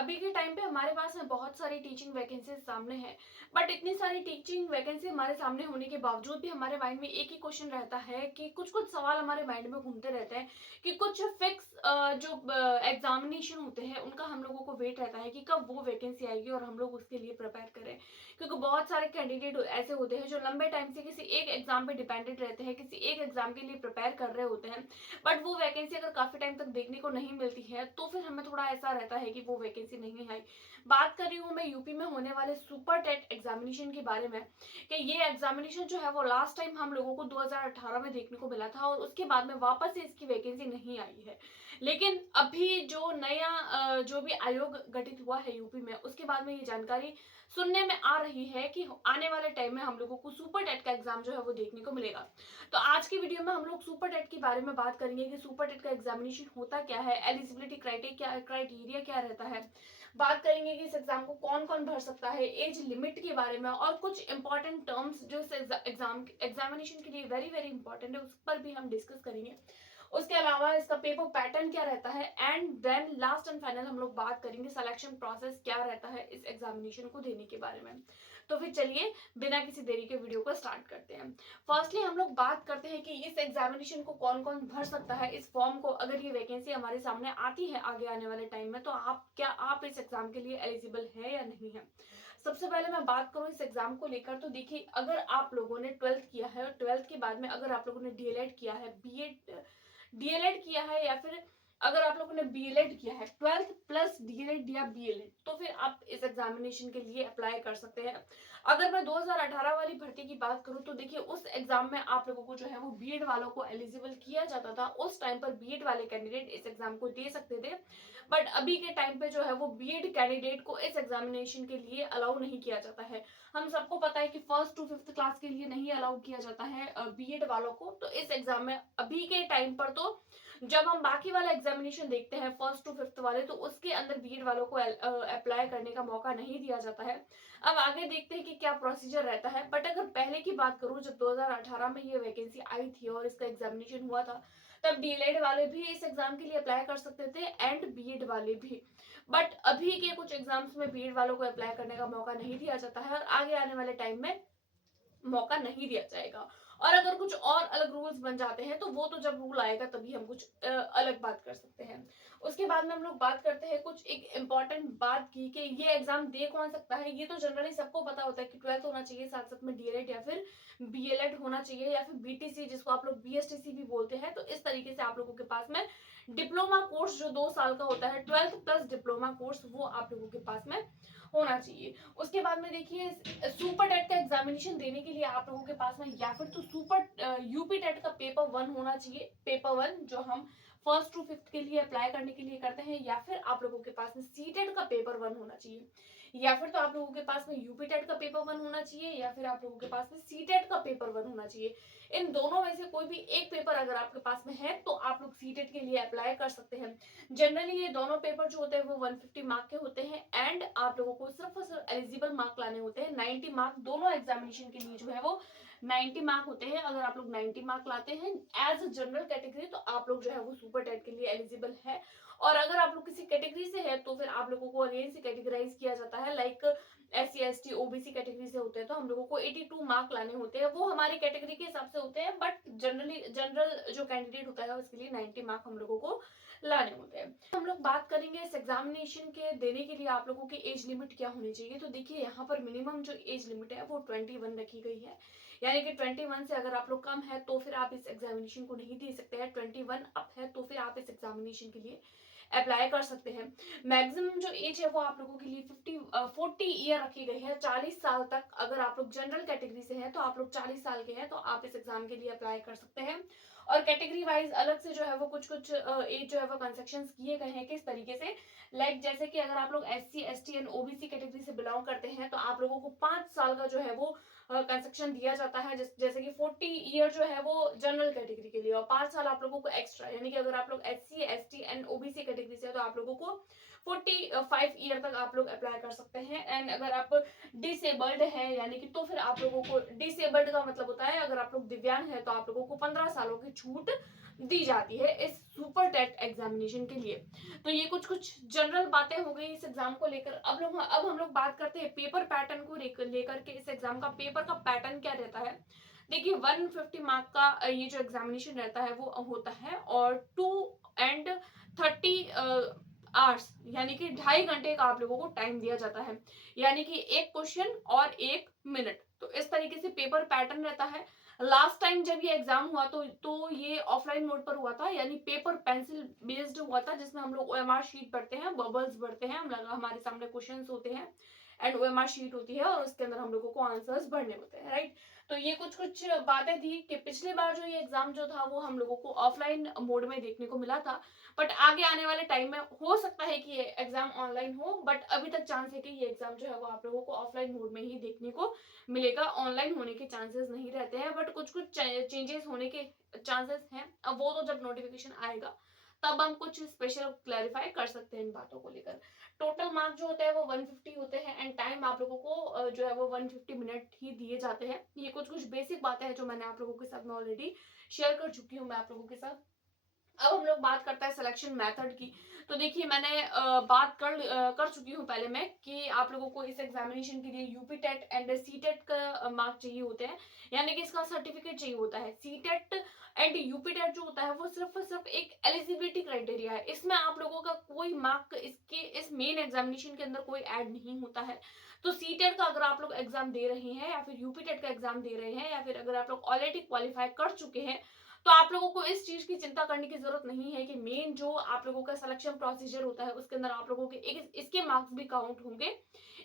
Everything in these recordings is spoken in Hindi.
अभी के टाइम पे हमारे पास में बहुत सारी टीचिंग वैकेंसीज सामने हैं। बट इतनी सारी टीचिंग वैकेंसी हमारे सामने होने के बावजूद भी हमारे माइंड में एक ही क्वेश्चन रहता है कि कुछ कुछ सवाल हमारे माइंड में घूमते रहते हैं कि कुछ फिक्स जो एग्जामिनेशन होते हैं उनका हम लोगों को वेट रहता है कि कब वो वैकेंसी आएगी और हम लोग उसके लिए प्रिपेयर करें। क्योंकि बहुत सारे कैंडिडेट ऐसे होते हैं जो लंबे टाइम से किसी एक एग्जाम पे डिपेंडेंट रहते हैं, किसी एक एग्जाम के लिए प्रिपेयर कर रहे होते हैं। बट वो वैकेंसी अगर काफी टाइम तक देखने को नहीं मिलती है तो फिर हमें थोड़ा ऐसा रहता है कि वो वैकेंसी नहीं आई। बात कर रही हूँ मैं यूपी में होने वाले सुपर टेट एग्जामिनेशन के बारे में कि ये एग्जामिनेशन जो है वो लास्ट टाइम हम लोगों को 2018 में देखने को मिला था और उसके बाद में वापस से इसकी वैकेंसी नहीं आई है। लेकिन अभी जो नया जो भी आयोग गठित हुआ है यूपी में, उसके बाद में ये जानकारी सुनने में आ रही है कि आने वाले टाइम में हम लोगों को सुपर टेट का एग्जाम जो है वो देखने को मिलेगा। तो आज की वीडियो में हम लोग सुपर टेट के बारे में बात करेंगे कि सुपर टेट का एग्जामिनेशन होता क्या है, एलिजिबिलिटी क्राइटेरिया क्या रहता है। बात करेंगे कि इस एग्जाम को कौन कौन भर सकता है, एज लिमिट के बारे में और कुछ इंपॉर्टेंट टर्म्स जो इस एग्जामिनेशन के लिए वेरी वेरी इंपॉर्टेंट है उस पर भी हम डिस्कस करेंगे। उसके अलावा इसका पेपर पैटर्न क्या रहता है and then last and final हम लोग बात करेंगे सिलेक्शन प्रोसेस क्या रहता है इस एग्जामिनेशन को देने के बारे में। तो फिर चलिए बिना किसी देरी के वीडियो को स्टार्ट करते हैं। फर्स्टली हम लोग बात करते हैं कि इस एग्जामिनेशन को कौन कौन भर सकता है। इस फॉर्म को अगर ये वैकेंसी हमारे सामने आती है आगे आने वाले टाइम में तो आप इस एग्जाम के लिए एलिजिबल है या नहीं है। सबसे पहले मैं बात करूं इस एग्जाम को लेकर तो देखिए, अगर आप लोगों ने 12th किया है और 12th के बाद में अगर आप लोगों ने डीएलएड किया है, डीएलएड किया है या फिर अगर आप लोगों ने बीएलएड किया है, 12th प्लस डीएलएड या बीएलएड, तो फिर आप इस एग्जामिनेशन के लिए अप्लाई कर सकते हैं। अगर मैं 2018 वाली भर्ती की बात करूं तो देखिए उस एग्जाम में आप लोगों को जो है वो बीएड वालों को एलिजिबल किया जाता था। उस टाइम पर बीएड वाले कैंडिडेट इस एग्जाम को दे सकते थे। बट अभी के टाइम पे जो है वो बीएड कैंडिडेट को इस एग्जामिनेशन के लिए अलाउ नहीं किया जाता है। हम सबको पता है कि फर्स्ट टू फिफ्थ क्लास के लिए नहीं अलाउ किया जाता है बीएड वालों को। तो इस एग्जाम में अभी के टाइम पर तो जब हम बाकी वाला एग्जामिनेशन देखते हैं फर्स्ट टू फिफ्थ वाले, तो उसके अंदर बीएड वालों को अप्लाई करने का मौका नहीं दिया जाता है। अब आगे देखते हैं कि क्या प्रोसीजर रहता है। बट अगर पहले की बात करूं, जब 2018 में ये वैकेंसी आई थी और इसका एग्जामिनेशन हुआ था, तब डीएलएड वाले भी इस एग्जाम के लिए अप्लाई कर सकते थे एंड बीएड वाले भी। बट अभी के कुछ एग्जाम्स में बीएड वालों को अप्लाई करने का मौका नहीं दिया जाता है और आगे आने वाले टाइम में मौका नहीं दिया जाएगा। और अगर कुछ और अलग रूल्स बन जाते हैं तो वो तो जब रूल आएगा तभी हम कुछ अलग बात कर सकते हैं। उसके बाद में हम लोग बात करते हैं कुछ एक इम्पॉर्टेंट बात की कि ये एग्जाम दे कौन सकता है। ये तो जनरली सबको पता होता है कि 12th होना चाहिए, साथ साथ में डीएलएड या फिर बीएलएड होना चाहिए या फिर बीटीसी जिसको आप लोग बीएसटीसी भी बोलते हैं। तो इस तरीके से आप लोगों के पास में डिप्लोमा कोर्स जो 2 साल का होता है, 12th प्लस डिप्लोमा कोर्स, वो आप लोगों के पास में होना चाहिए। उसके बाद में देखिए सुपर टेट का एग्जामिनेशन देने के लिए आप लोगों के पास में या फिर तो सुपर यूपी टेट का पेपर 1 होना चाहिए, पेपर 1 जो हम फर्स्ट टू फिफ्थ के लिए अप्लाई करने के लिए करते हैं, या फिर आप लोगों के पास में सी टेट का पेपर 1 होना चाहिए, या फिर तो आप लोगों के पास में यूपी टेट का पेपर 1 होना चाहिए या फिर आप लोगों के पास में सी टेट का पेपर 1 होना चाहिए। इन दोनों में से कोई भी एक पेपर अगर आपके पास में है तो आप लोग सी टेट के लिए अप्लाई कर सकते हैं। जनरली ये दोनों पेपर जो होते हैं वो 150 मार्क के होते हैं एंड आप लोगों को सिर्फ और सिर्फ एलिजिबल मार्क लाने होते हैं। 90 मार्क दोनों एग्जामिनेशन के लिए जो है वो 90 मार्क होते हैं। अगर आप लोग 90 मार्क लाते हैं एज अ जनरल कैटेगरी तो आप लोग जो है वो सुपर टेट के लिए एलिजिबल है। और अगर आप लोग किसी कैटेगरी से है तो फिर आप लोगों को अगेन से कैटेगराइज किया जाता है, like SC ST OBC category से होते हैं तो हम लोगों को 82 मार्क लाने होते हैं। वो हमारी कैटेगरी के हिसाब से होते हैं, बट जनरल जो कैंडिडेट होता है उसके लिए 90 मार्क हम लोगों को लाने होते हैं। हम लोग बात करेंगे इस एग्जामिनेशन के देने के लिए आप लोगों की एज लिमिट क्या होनी चाहिए। तो देखिए यहाँ पर मिनिमम जो एज लिमिट है वो 21 रखी गई है, यानी कि 21 से अगर आप लोग कम है तो फिर आप इस एग्जामिनेशन को नहीं दे सकते हैं। 21 अप है तो फिर आप इस एग्जामिनेशन के लिए अप्लाई कर सकते हैं। मैक्सिमम जो एज है वो आप लोगों के लिए 40 ईयर रखी गई है, 40 साल तक। अगर आप लोग जनरल कैटेगरी से हैं तो आप लोग 40 साल के हैं तो आप इस एग्जाम के लिए अप्लाई कर सकते हैं। और कैटेगरी वाइज अलग से जो है वो कुछ कुछ एज जो है वो कंसेक्शन किए गए हैं। किस तरीके से, लाइक जैसे कि अगर आप लोग SC ST and OBC category से बिलोंग करते हैं तो आप लोगों को 5 साल का जो है वो कंसेक्शन दिया जाता है। जैसे कि 40 ईयर जो है वो जनरल कैटेगरी के लिए और 5 साल आप लोगों को एक्स्ट्रा, यानी कि अगर आप लोग SC ST and OBC category से है तो आप लोगों को 45 ईयर तक आप लोग अप्लाई कर सकते हैं। एंड अगर आप डिसेबल्ड है यानी कि तो फिर आप लोगों को, डिसेबल्ड का मतलब होता है अगर आप लोग दिव्यांग है तो आप लोगों को 15 सालों की छूट दी जाती है इस सुपर टेट एग्जामिनेशन के लिए। तो ये कुछ कुछ जनरल बातें हो गई इस एग्जाम को लेकर। अब हम लोग बात करते हैं पेपर पैटर्न को लेकर के। इस एग्जाम का पेपर का पैटर्न क्या रहता है? देखिए 150 मार्क का ये जो एग्जामिनेशन रहता है वो होता है, और 2 and 30 आवर्स यानी कि 2.5 घंटे का आप लोगों को टाइम दिया जाता है, यानी कि एक क्वेश्चन और 1 मिनट। तो इस तरीके से पेपर पैटर्न रहता है। लास्ट टाइम जब ये एग्जाम हुआ तो ये ऑफलाइन मोड पर हुआ था, यानी पेपर पेंसिल बेस्ड हुआ था, जिसमें हम लोग ओएमआर शीट पढ़ते हैं, बबल्स भरते हैं, हमारे सामने क्वेश्चंस होते हैं एंड ओएमआर शीट होती है, और उसके अंदर हम लोगों को आंसर्स भरने होते हैं, राइट। तो ये कुछ कुछ बातें थी कि पिछले बार जो ये एग्जाम जो था वो हम लोगों को ऑफलाइन मोड में देखने को मिला था, बट आगे आने वाले टाइम में हो सकता है कि ये एग्जाम ऑनलाइन हो, बट अभी तक चांस है कि ये एग्जाम जो है वो आप लोगों को ऑफलाइन मोड में ही देखने को मिलेगा। ऑनलाइन होने के चांसेस नहीं रहते हैं, बट कुछ कुछ चेंजेस होने के चांसेस हैं। अब वो तो जब नोटिफिकेशन आएगा तब हम कुछ स्पेशल क्लैरिफाई कर सकते हैं इन बातों को लेकर। टोटल मार्क जो होते हैं वो 150 होते हैं, एंड टाइम आप लोगों को जो है वो 150 मिनट ही दिए जाते हैं। ये कुछ कुछ बेसिक बातें हैं जो मैंने आप लोगों के साथ में ऑलरेडी शेयर कर चुकी हूँ मैं आप लोगों के साथ। अब हम लोग बात करते हैं सिलेक्शन मेथड की। तो देखिए मैंने बात कर चुकी हूँ पहले मैं कि आप लोगों को इस एग्जामिनेशन के लिए UP TET and C TET का मार्क चाहिए होते हैं, यानी कि इसका सर्टिफिकेट चाहिए होता है। C TET and UP TET जो होता है वो सिर्फ और सिर्फ एक एलिजिबिलिटी क्राइटेरिया है, इसमें आप लोगों का कोई मार्क इसके इस मेन एग्जामिनेशन के अंदर कोई ऐड नहीं होता है। तो सी टेट का अगर आप लोग एग्जाम दे रहे हैं, या फिर यूपी टेट का एग्जाम दे रहे हैं, या फिर अगर आप लोग ऑलरेडी क्वालिफाई कर चुके हैं, तो आप लोगों को इस चीज की चिंता करने की जरूरत नहीं है कि मेन जो आप लोगों का सिलेक्शन प्रोसीजर होता है उसके अंदर आप लोगों के इसके मार्क्स भी काउंट होंगे,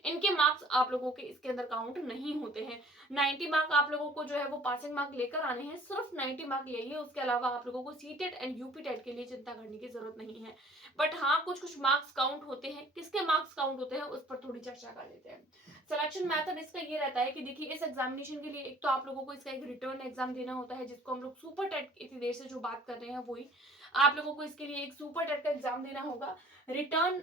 इनके मार्क्स आप लोगों के इसके अंदर काउंट नहीं होते हैं। 90 मार्क आप लोगों को जो है वो पासिंग मार्क लेकर आने हैं, सिर्फ 90 मार्क लेंगे, उसके अलावा आप लोगों को सीटेट एंड यूपी टेट के लिए चिंता करने की जरूरत नहीं है। बट हाँ, कुछ कुछ मार्क्स काउंट होते हैं। किसके मार्क्स काउंट होते हैं उस पर थोड़ी चर्चा कर लेते हैं। सिलेक्शन मेथड इसका ये रहता है कि देखिए इस एग्जामिनेशन के लिए एक तो आप लोगों को इसका एक रिटर्न एग्जाम देना होता है, जिसको हम लोग सुपर टेट इतनी देर से जो बात कर रहे हैं वही। आप लोगों को इसके लिए एक सुपर टेट का एग्जाम देना होगा। रिटर्न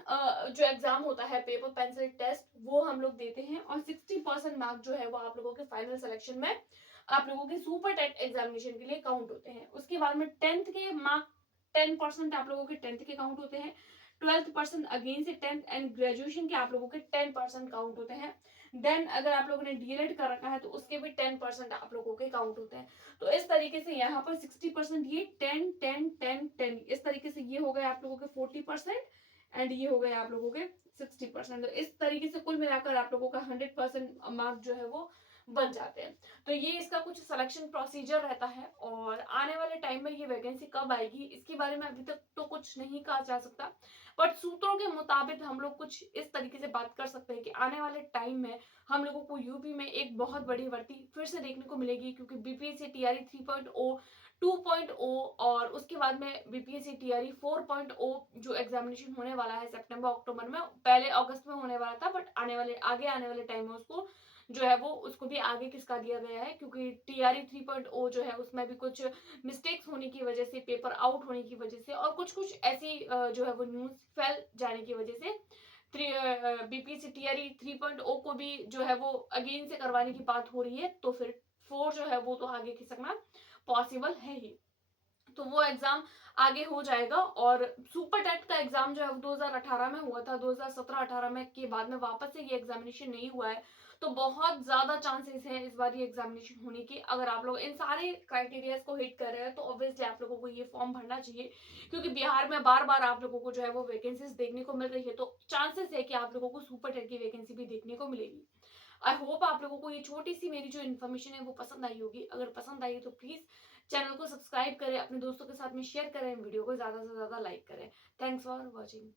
जो एग्जाम होता है पेपर पेंसिल टेस्ट वो हम लोग देते हैं, और 60% मार्क जो है वो आप लोगों के फाइनल सिलेक्शन में आप लोगों के सुपर टेट एग्जामिनेशन के लिए काउंट होते हैं। उसके बाद में 10th के मार्क 10% आप लोगों के 10th के काउंट होते हैं, 12% अगेन से 10th, एंड ग्रेजुएशन के आप लोगों के 10% काउंट होते हैं। देन अगर आप लोगों ने डीएलएड कर रखा है तो उसके भी 10% आप लोगों के काउंट होते हैं। तो इस तरीके से यहाँ पर 60% ये 10 10 10 10 इस तरीके से ये हो गए आप लोगों के 40%, एंड ये हो गए आप लोगों के 60%। तो इस तरीके से कुल मिलाकर आप लोगों का 100% मार्क जो है वो बन जाते हैं। तो ये इसका कुछ सिलेक्शन प्रोसीजर रहता है, और आने वाले टाइम में ये वैकेंसी कब आएगी इसके बारे में अभी तक तो कुछ नहीं कहा जा सकता, बट सूत्रों के मुताबिक हम लोग कुछ इस तरीके से बात कर सकते हैं कि आने वाले टाइम में हम लोगों को यूपी में एक बहुत बड़ी भर्ती फिर से देखने को मिलेगी, क्योंकि बीपीएससी टीआरई 3.0 2.0 और उसके बाद में बीपीएससी टीआरई 4.0 जो एग्जामिनेशन होने वाला है सितंबर अक्टूबर में, पहले अगस्त में होने वाला था, बट आगे आने वाले टाइम में उसको जो है वो उसको भी आगे खिसका दिया गया है, क्योंकि टीआरई 3.0 जो है उसमें भी कुछ मिस्टेक्स होने की वजह से, पेपर आउट होने की वजह से, और कुछ कुछ ऐसी जो है वो न्यूज फैल जाने की वजह से बीपीएससी टीआरई 3.0 को भी जो है वो अगेन से करवाने की बात हो रही है। तो फिर 4 जो है वो तो आगे खिसकना पॉसिबल है ही। तो वो एग्जाम आगे हो जाएगा, और सुपर टेट का एग्जाम जो है वो 2018 में हुआ था, 2017-18 में के बाद में वापस से ये एग्जामिनेशन नहीं हुआ है। तो बहुत ज्यादा चांसेस हैं इस बार ये एग्जामिनेशन होने की। अगर आप लोग इन सारे क्राइटेरियाज को हिट कर रहे हैं तो ऑब्वियसली आप लोगों को ये फॉर्म भरना चाहिए, क्योंकि बिहार में बार बार आप लोगों को जो है वो वैकेंसीज देखने को मिल रही है, तो चांसेस है कि आप लोगों को सुपर टेट की वैकेंसी भी देखने को मिलेगी। आई होप आप लोगों को ये छोटी सी मेरी जो इन्फॉर्मेशन है वो पसंद आई होगी। अगर पसंद आई तो प्लीज चैनल को सब्सक्राइब करें, अपने दोस्तों के साथ में शेयर करें, वीडियो को ज्यादा से ज्यादा लाइक करें। Thanks for watching.